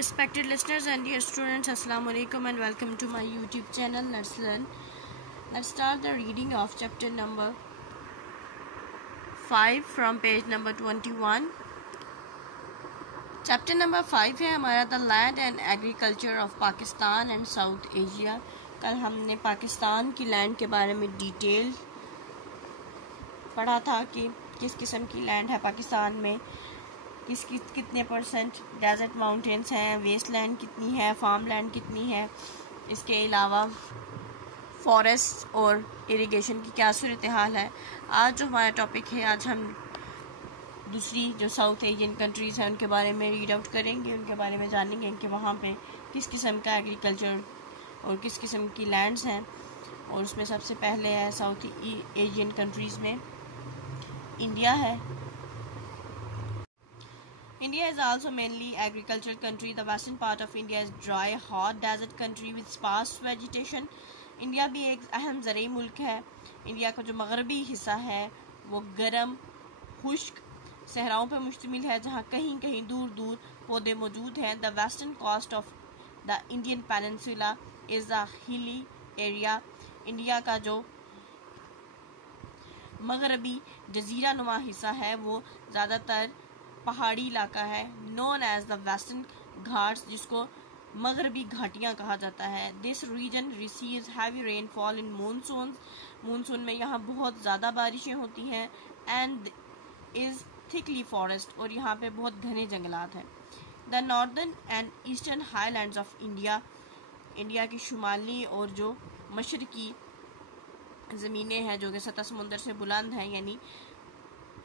Respected listeners and dear students, Assalamu alaikum and welcome to my YouTube channel. Let's learn. Let's start the reading of chapter number 5 from page number 21. Chapter number 5 है हमारा the land and agriculture of Pakistan and south Asia. कल हमने पाकिस्तान की land के बारे में detail पढ़ा था कि किस किस्म की लैंड है पाकिस्तान में, कितने परसेंट डेजर्ट माउंटेन्स हैं, वेस्ट लैंड कितनी है, फार्म लैंड कितनी है, इसके अलावा फॉरेस्ट और इरिगेशन की क्या सूरत हाल है। आज जो हमारा टॉपिक है, आज हम दूसरी जो साउथ एशियन कंट्रीज़ हैं उनके बारे में रीड आउट करेंगे, उनके बारे में जानेंगे कि वहाँ पे किस किस्म का एग्रीकल्चर और किस किस्म की लैंड्स हैं। और उसमें सबसे पहले है साउथ एशियन कंट्रीज़ में इंडिया है। India is also mainly agricultural country. The western part of India is dry, hot desert country with sparse vegetation. India भी एक अहम ज़रई मुल्क है। इंडिया का जो मगरबी हिस्सा है वो गर्म खुश्क सहराओं पर मुश्तमिल है, जहाँ कहीं कहीं दूर दूर पौधे मौजूद हैं। The western coast of the Indian peninsula is a hilly area. India का जो मगरबी जजीरा नुमा हिस्सा है वो ज़्यादातर पहाड़ी इलाका है। Known as the Western Ghats, जिसको मगरबी घाटियाँ कहा जाता है। This region receives heavy rainfall in monsoon में यहाँ बहुत ज़्यादा बारिशें होती हैं। एंड इज़ थिकली फॉरेस्ट, और यहाँ पे बहुत घने जंगलात हैं। The northern and eastern highlands of India, India की शुमाली और जो मशरकी ज़मीनें हैं जो कि सतह समुंदर से बुलंद हैं, यानी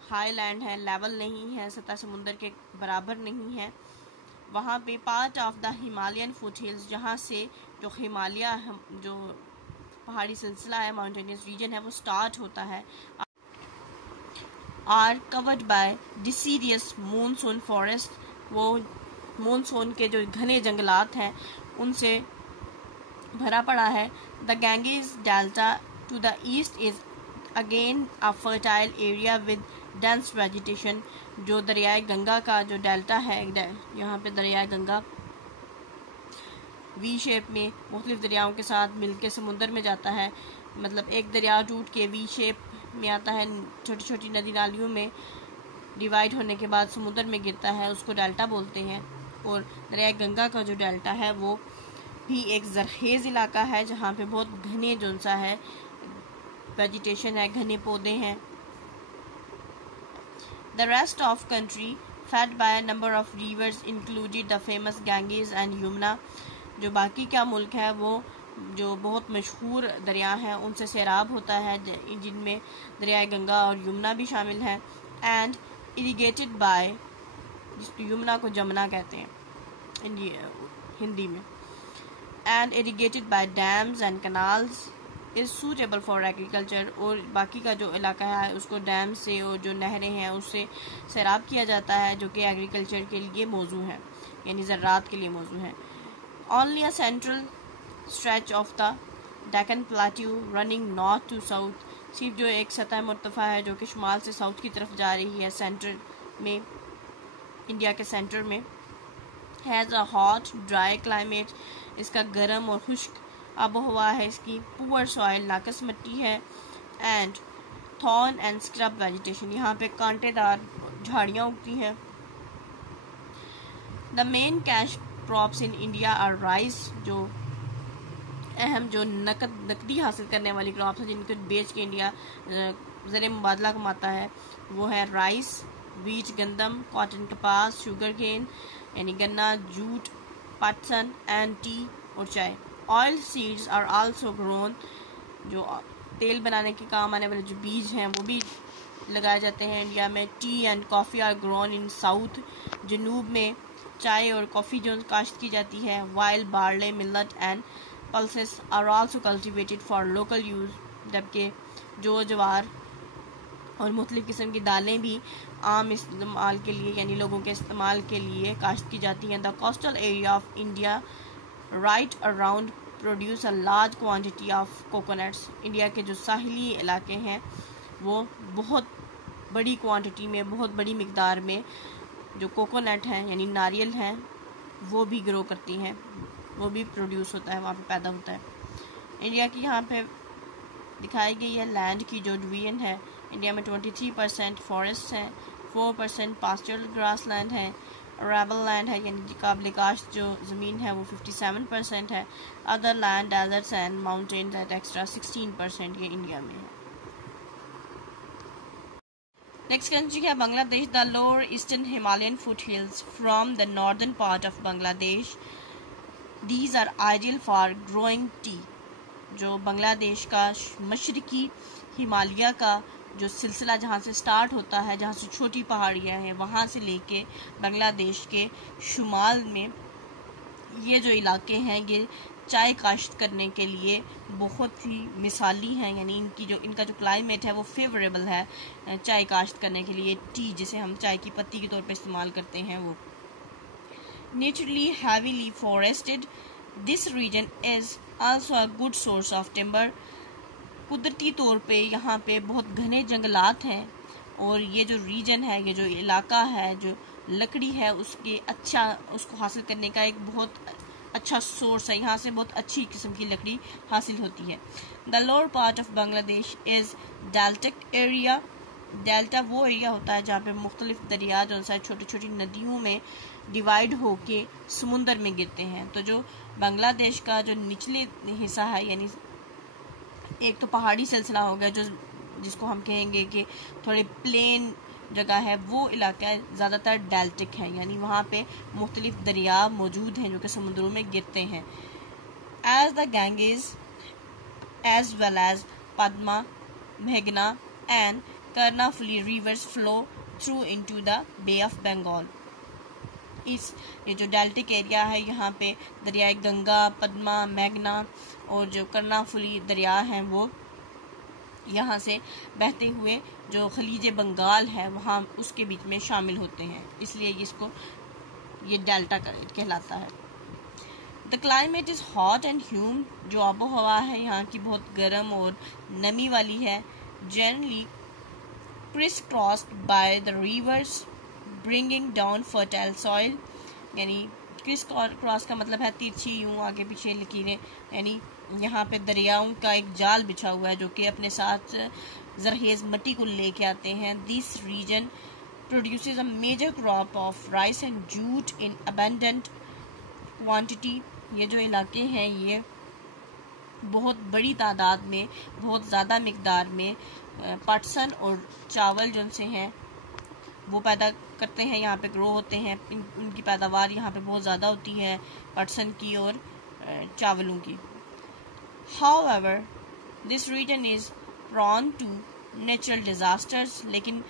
हाईलैंड है, लेवल नहीं है, सतह समुंदर के बराबर नहीं है, वहाँ पे part of the Himalayan foot hills, जहाँ से जो हिमालय जो पहाड़ी सिलसिला है, माउंटेनियस रीजन है, वो स्टार्ट होता है, are covered by deciduous monsoon forest. वो मॉनसून के जो घने जंगलात हैं उनसे भरा पड़ा है। The Ganges delta to the east is again a fertile area with dense vegetation. जो दरियाए गंगा का जो डेल्टा है, यहाँ पे दरियाए गंगा वी शेप में मुख्तलिफ दरियाओं के साथ मिलकर समुंदर में जाता है। मतलब एक दरिया टूट के वी शेप में आता है, छोटी छोटी नदी नालियों में डिवाइड होने के बाद समुंदर में गिरता है, उसको डेल्टा बोलते हैं। और दरियाए गंगा का जो डेल्टा है वो भी एक ज़रखेज़ इलाका है, जहाँ पे बहुत घने जो सा है वेजिटेशन है, घने पौधे हैं। The rest of country fed by a number of rivers included the famous Ganges and Yamuna। जो बाकी का मुल्क है वो जो बहुत मशहूर दरिया हैं उनसे सैराब होता है, जिनमें दरियाए गंगा और यमुना भी शामिल हैं। एंड इरिगेटेड बाय, यमुना को जमुना कहते हैं हिंदी में। And irrigated by dams and canals is suitable for agriculture. और बाकी का जो इलाका है उसको डैम से और जो नहरें हैं उससे सैराब किया जाता है, जो कि एग्रीकल्चर के लिए मौजू है, यानी ज़राअत के लिए मौजू है। Only a central stretch of the Deccan plateau running north to south, सिर्फ जो एक सतह मुर्तफ़ा है जो कि शुमाल से साउथ की तरफ जा रही है, सेंटर में, इंडिया के सेंटर में, has a hot dry climate. इसका गर्म और खुश्क आबो हवा है, इसकी पुअर सॉइल नाकस मिट्टी है। And thorn and scrub vegetation, यहाँ पे कांटेदार झाड़ियाँ उगती हैं। The main cash crops in India are rice, जो अहम जो नकदी हासिल करने वाली क्रॉप्स हैं जिनको बेच के इंडिया ज़र मुबादला कमाता है, वो है राइस, वीट गंदम, कॉटन कपास, शुगर केन यानी गन्ना, जूट, पटसन एंड टी और चाय। Oil seeds are also grown, जो तेल बनाने के काम आने वाले जो बीज हैं वो भी लगाए जाते हैं इंडिया में। Tea and coffee are grown in south, जनूब में चाय और कॉफ़ी जो काश्त की जाती है। While barley, millet and pulses are also cultivated for local use, जबकि जो ज्वार और मुख्तलिफ़ किस्म की दालें भी आम इस्तेमाल के लिए, यानी लोगों के इस्तेमाल के लिए काश्त की जाती हैं। The coastal area of India right around produce a large quantity of coconuts. India के जो साहिली इलाके हैं वो बहुत बड़ी क्वांटिटी में, बहुत बड़ी मिकदार में जो कोकोनट हैं यानी नारियल हैं वो भी ग्रो करती हैं, वो भी प्रोड्यूस होता है, वहाँ पे पैदा होता है। इंडिया की यहाँ पे दिखाई गई है लैंड की जो डिवीजन है। इंडिया में 23% फॉरेस्ट है, 4% पास्चरल ग्रास लैंड है, अरेबल लैंड है यानी काबिल काश्त जो ज़मीन है वो 57% है, other land deserts and mountains at extra 16% ये इंडिया में है। नेक्स्ट कंट्री है Bangladesh. The lower eastern Himalayan foothills from the northern part of Bangladesh, these are ideal for growing tea. जो बांग्लादेश का मशरकी हिमालय का जो सिलसिला जहाँ से स्टार्ट होता है, जहाँ से छोटी पहाड़ियाँ हैं, वहाँ से लेके बांग्लादेश के शुमाल में ये जो इलाके हैं ये चाय काश्त करने के लिए बहुत ही मिसाली हैं, यानी इनका जो क्लाइमेट है वो फेवरेबल है चाय काश्त करने के लिए। टी जिसे हम चाय की पत्ती के तौर पे इस्तेमाल करते हैं वो। Naturally heavily forested, this region is also a good source of timber. कुदरती तौर पे यहाँ पे बहुत घने जंगलात हैं और ये जो रीजन है, ये जो इलाका है, जो लकड़ी है उसको हासिल करने का एक बहुत अच्छा सोर्स है। यहाँ से बहुत अच्छी किस्म की लकड़ी हासिल होती है। The lower part of Bangladesh is deltaic area. Delta वो एरिया होता है जहाँ पे मुख्तलिफ दरिया जो है छोटी छोटी नदियों में डिवाइड होके समुंदर में गिरते हैं। तो जो बांग्लादेश का जो निचले हिस्सा है, यानी एक तो पहाड़ी सिलसिला हो गया जिसको हम कहेंगे कि थोड़े प्लेन जगह है, वो इलाका ज़्यादातर डेल्टिक है, यानी वहाँ पे मुख्तलिफ दरिया मौजूद हैं जो कि समुद्रों में गिरते हैं। As the Ganges as well as Padma, मेघना and Karnaphuli rivers flow through into the Bay of Bengal. ये जो डेल्टिक एरिया है यहाँ पे दरियाए गंगा, पद्मा, मेघना और जो कर्नाफुली दरिया हैं वो यहाँ से बहते हुए जो खलीज बंगाल है वहाँ उसके बीच में शामिल होते हैं, इसलिए ये डेल्टा कहलाता है। The climate is hot and humid. जो आबो हवा है यहाँ की बहुत गर्म और नमी वाली है। Generally crisscrossed by the rivers bringing down fertile soil, यानी क्रिस क्रॉस का मतलब है तिरछी यूँ आगे पीछे लकीरें, यानी यहाँ पे दरियाओं का एक जाल बिछा हुआ है जो कि अपने साथ जरखेज मिट्टी को लेके आते हैं। This region produces a major crop of rice and jute in abundant quantity. ये जो इलाके हैं ये बहुत बड़ी तादाद में, बहुत ज़्यादा मिकदार में पटसन और चावल जो से हैं वो पैदा करते हैं, यहाँ पे ग्रो होते हैं। उनकी पैदावार यहाँ पे बहुत ज़्यादा होती है पटसन की और चावलों की। However, this region is prone to natural disasters, लेकिन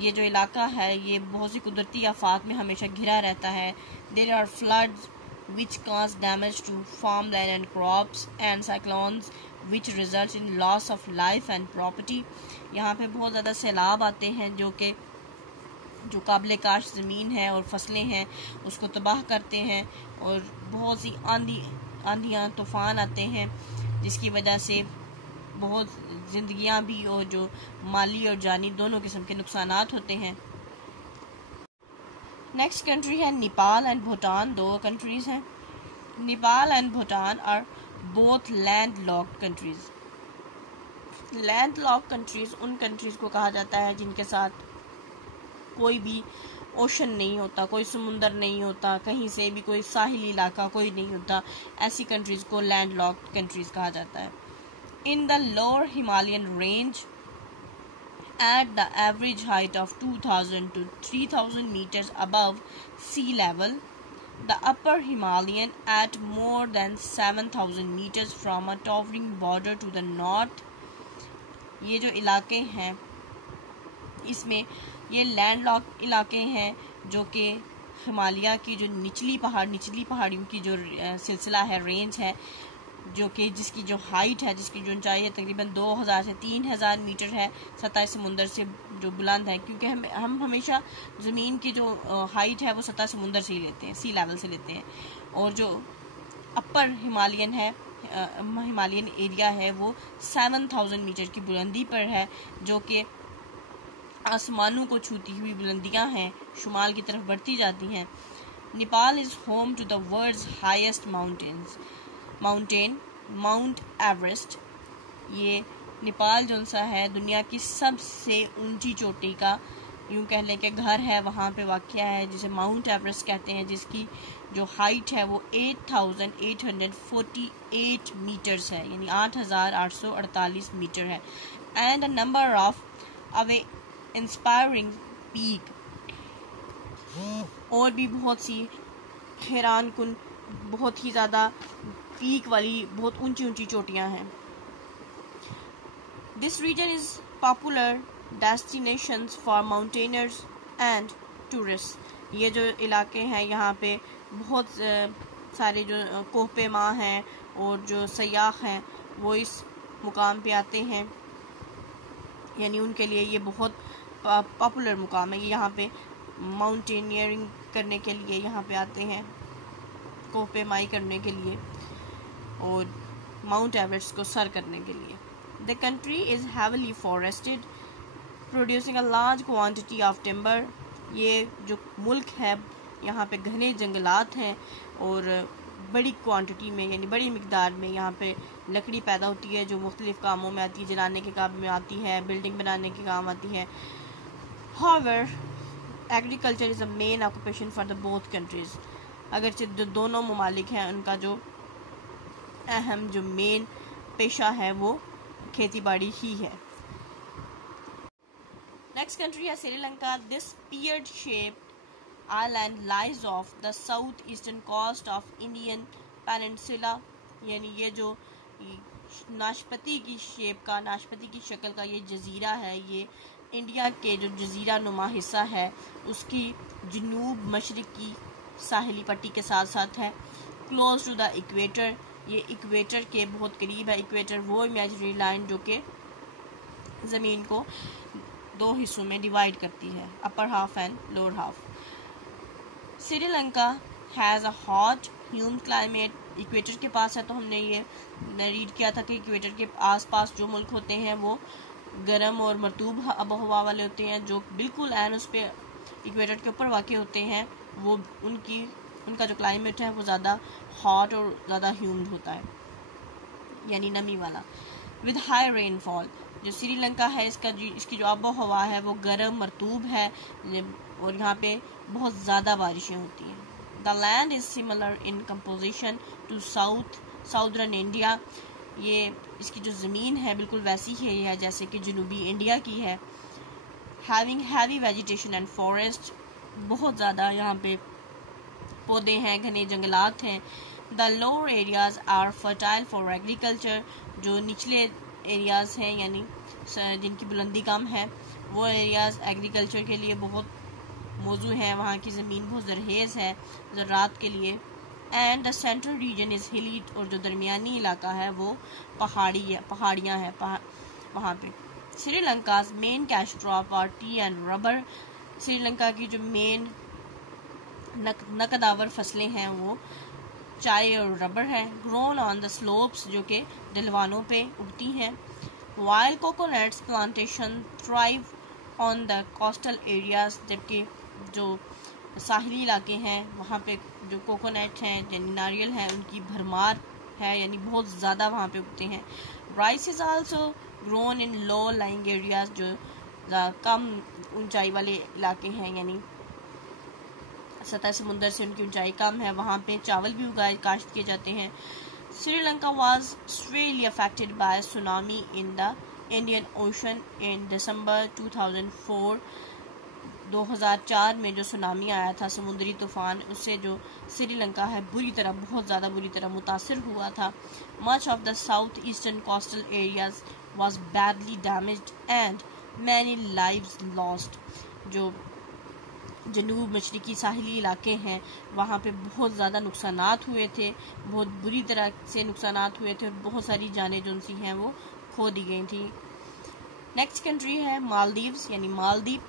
ये जो इलाका है ये बहुत सी कुदरती आफात में हमेशा घिरा रहता है। There are floods which cause damage to farmland and crops and cyclones which result in loss of life and property. यहाँ पे बहुत ज़्यादा सैलाब आते हैं जो काबिल काश्त ज़मीन है और फसलें हैं उसको तबाह करते हैं, और बहुत सी आंधियाँ तूफ़ान आते हैं जिसकी वजह से बहुत ज़िंदगियाँ भी और जो माली और जानी दोनों किस्म के नुकसानात होते हैं। नेक्स्ट कंट्री है नेपाल एंड भूटान। दो कंट्रीज़ हैं। Nepal and Bhutan are both landlocked countries. Landlocked countries उन कंट्रीज़ को कहा जाता है जिनके साथ कोई भी ओशन नहीं होता, कोई समुंदर नहीं होता, कहीं से भी कोई साहिली इलाका कोई नहीं होता। ऐसी कंट्रीज़ को लैंड लॉक्ड कंट्रीज़ कहा जाता है। In the lower Himalayan range at the average height of 2000 to 3000 meters above sea level, the upper Himalayan at more than 7000 meters from a towering border to the north। ये जो इलाके हैं इसमें ये land lock इलाके हैं जो कि हिमालय की जो निचली पहाड़ियों की जो सिलसिला है, रेंज है, जो कि जिसकी जो हाइट है, जिसकी जो ऊंचाई है तकरीबन 2000 से 3000 मीटर है, सतह समुंदर से जो बुलंद है, क्योंकि हम हमेशा ज़मीन की जो हाइट है वो सतह समुंदर से ही लेते हैं, सी लेवल से लेते हैं। और जो अपर हिमालयन है, हिमालयन एरिया है वो 7000 मीटर की बुलंदी पर है, जो कि आसमानों को छूती हुई बुलंदियां हैं, शुमाल की तरफ बढ़ती जाती हैं। Nepal is home to the world's highest mountain Mount Everest. ये नेपाल जो सा है दुनिया की सबसे ऊंची चोटी का यूँ कह लें कि घर है, वहाँ पे वाक़या है, जिसे माउंट एवरेस्ट कहते हैं, जिसकी जो हाइट है वो 8,848 मीटर्स है, यानी 8,848 मीटर है। And a number of away inspiring peak, और भी बहुत सी हैरान कुन बहुत ही ज़्यादा पीक वाली बहुत ऊंची ऊंची चोटियाँ हैं। This region is popular destinations for mountaineers and tourist. ये जो इलाके हैं यहाँ पे बहुत सारे जो कोहपे माँ हैं और जो सयाह हैं वो इस मुकाम पे आते हैं, यानी उनके लिए ये बहुत पॉपुलर मुकाम है। ये यहाँ पे माउंटेनियरिंग करने के लिए यहाँ पे आते हैं, कोहपे माई करने के लिए और माउंट एवरेस्ट को सर करने के लिए। The country is heavily forested producing a large quantity of timber. ये जो मुल्क है यहाँ पे घने जंगलात हैं और बड़ी क्वांटिटी में यानी बड़ी मिकदार में यहाँ पे लकड़ी पैदा होती है, जो मुख्तलिफ कामों में आती है, जलाने के काम में आती है, बिल्डिंग बनाने के काम आती है। However agriculture is a main occupation for the both countries. अगरचे जो दोनों ममालिक हैं उनका जो अहम जो मेन पेशा है वो खेती बाड़ी ही है। नेक्स्ट कंट्री है Sri Lanka. This speared shaped island lies off the south eastern coast of Indian peninsula. यानी ये जो नाशपति की शक्ल का ये जजीरा है, ये इंडिया के जो जजीरा नुमा हिस्सा है उसकी जनूब मशरकी साहिली पट्टी के साथ साथ है। क्लोज टू द इक्वेटर, ये इक्वेटर के बहुत करीब है। इक्वेटर वो इमेजिनरी लाइन जो कि ज़मीन को दो हिस्सों में डिवाइड करती है, upper half and lower half. Sri Lanka has a hot humid climate. Equator के पास है, तो हमने ये रीड किया था कि इक्वेटर के आसपास जो मुल्क होते हैं वो गर्म और मरतूब आबोहवा वाले होते हैं। जो बिल्कुल एन उस पर इक्वेटर के ऊपर वाक़ होते हैं वो उनका जो क्लाइमेट है वो ज़्यादा हॉट और ज़्यादा ह्यूमिड होता है, यानी नमी वाला। विद हाई रेनफॉल, जो श्रीलंका है इसकी जो आबो हवा है वो गर्म मरतूब है और यहाँ पे बहुत ज़्यादा बारिशें होती हैं। The land is similar in composition to southern India. ये इसकी जो ज़मीन है बिल्कुल वैसी ही है जैसे कि जनूबी इंडिया की है। Having heavy vegetation and forest, बहुत ज़्यादा यहाँ पे पौधे हैं, घने जंगलात हैं। The lower areas are fertile for agriculture, जो निचले एरियाज़ हैं यानी जिनकी बुलंदी कम है वो एरियाज़ एग्रीकल्चर के लिए बहुत मौजू हैं। वहाँ की ज़मीन बहुत जरहेज़ है ज़राअत के लिए। And the central region is हिली, और जो दरमियानी इलाका है वो पहाड़ियाँ हैं वहाँ पे। Sri Lanka's main cash crop are tea and rubber. Sri Lanka की जो मेन नकदावर फसलें हैं वो चाय और रबर है। ग्रोन ऑन द स्लोप्स, जो कि ढलवानों पे उगती हैं। Wild coconuts plantation thrive on the coastal areas, जबकि जो साहिली इलाके हैं वहाँ पे जो कोकोनट हैं यानी नारियल हैं उनकी भरमार है, यानी बहुत ज़्यादा वहाँ पे उगते हैं। Rice is also grown in low lying areas, जो कम ऊंचाई वाले इलाके हैं यानी सतह समुंदर से उनकी ऊंचाई कम है, वहाँ पे चावल भी काश्त किए जाते हैं। Sri Lanka was severely affected by tsunami in the Indian Ocean in December 2004। 2004 में जो सुनामी आया था, समुद्री तूफान, उससे जो श्रीलंका है बहुत ज़्यादा बुरी तरह मुतासर हुआ था। Much of the south eastern coastal areas was badly damaged and many lives lost। जो जनूब मशरकी साहिली इलाके हैं वहाँ पे बहुत ज़्यादा नुकसानात हुए थे, बहुत बुरी तरह से नुकसानात हुए थे और बहुत सारी जानें जो सी हैं वो खो दी गई थी। नेक्स्ट कंट्री है मालदीव्स यानी मालदीव।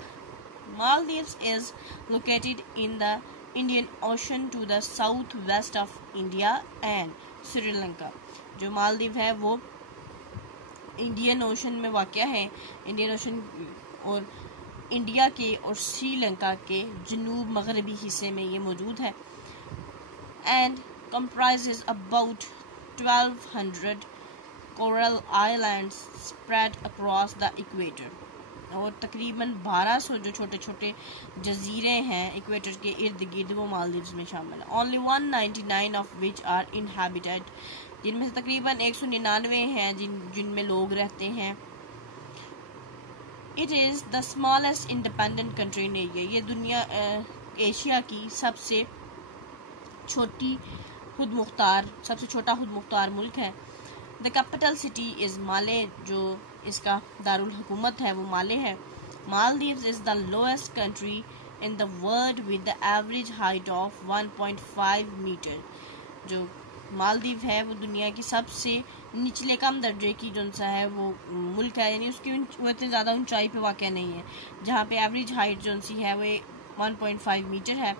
Maldives is located in the Indian Ocean to the south west of India and Sri Lanka. जो मालदीव है वो इंडियन ओशन में वाक़या है, इंडियन ओशन और इंडिया के और श्रीलंका के जनूब मगरबी हिस्से में ये मौजूद है। and comprises about 1200 coral islands spread across the equator. और तकरीबन 1200 जो छोटे छोटे जजीरे हैं इक्वेटर के इर्द गिर्द वो मालदीव्स में शामिल है. Only 199 of which are inhabited, जिनमें से तकरीबन 199 हैं जिनमें लोग रहते हैं. It is the smallest independent country in Asia. ये दुनिया एशिया की सबसे छोटा खुद मुख्तार मुल्क है. The capital city is Male, जो इसका दारुल हुकूमत है वो माले है. Maldives is the lowest country in the world with the average height of 1.5 metre. जो मालदीव है वो दुनिया की सबसे निचले कम दर्जे की जो सा है वो मुल्क है, यानी उसकी वो इतनी ज़्यादा ऊंचाई पे वाक़ नहीं है, जहाँ पे एवरेज हाइट जो सी है वो 1.5 मीटर है.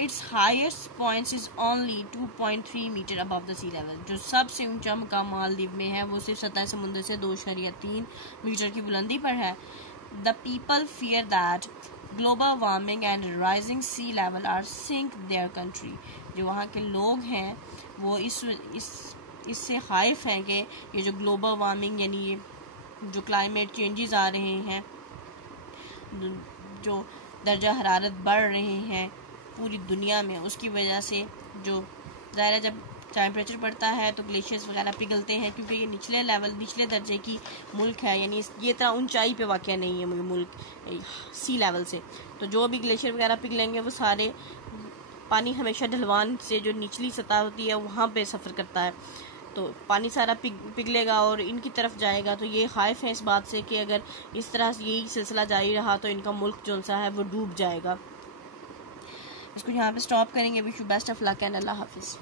Its highest points is only 2.3 metre above the sea level. जो सबसे ऊंचा मुकाम मालदीव में है वो सिर्फ सतह समुद्र से 2.3 मीटर की बुलंदी पर है. The people fear that global warming and rising sea level are sink their country. जो वहाँ के लोग हैं वो इससे खाइफ हैं कि ये जो ग्लोबल वार्मिंग यानी ये जो क्लाइमेट चेंजेस आ रहे हैं, जो दर्जा हरारत बढ़ रहे हैं पूरी दुनिया में, उसकी वजह से जो ज़ाहिर है जब टेम्परेचर बढ़ता है तो ग्लेशियर्स वगैरह पिघलते हैं, क्योंकि ये निचले दर्जे की मुल्क है, यानी ये इतना ऊंचाई पे वाक़ नहीं है मुल्क सी लेवल से. तो जो भी ग्लेशियर वगैरह पिघलेंगे वो सारे पानी हमेशा ढलवान से जो निचली सतह होती है वहाँ पे सफ़र करता है, तो पानी सारा पिघलेगा और इनकी तरफ जाएगा. तो ये खाइफ है इस बात से कि अगर इस तरह से यही सिलसिला जारी रहा तो इनका मुल्क जो सा है वो डूब जाएगा. इसको यहाँ पे स्टॉप करेंगे. Wish you best of luck एंड अल्लाह हाफिज़.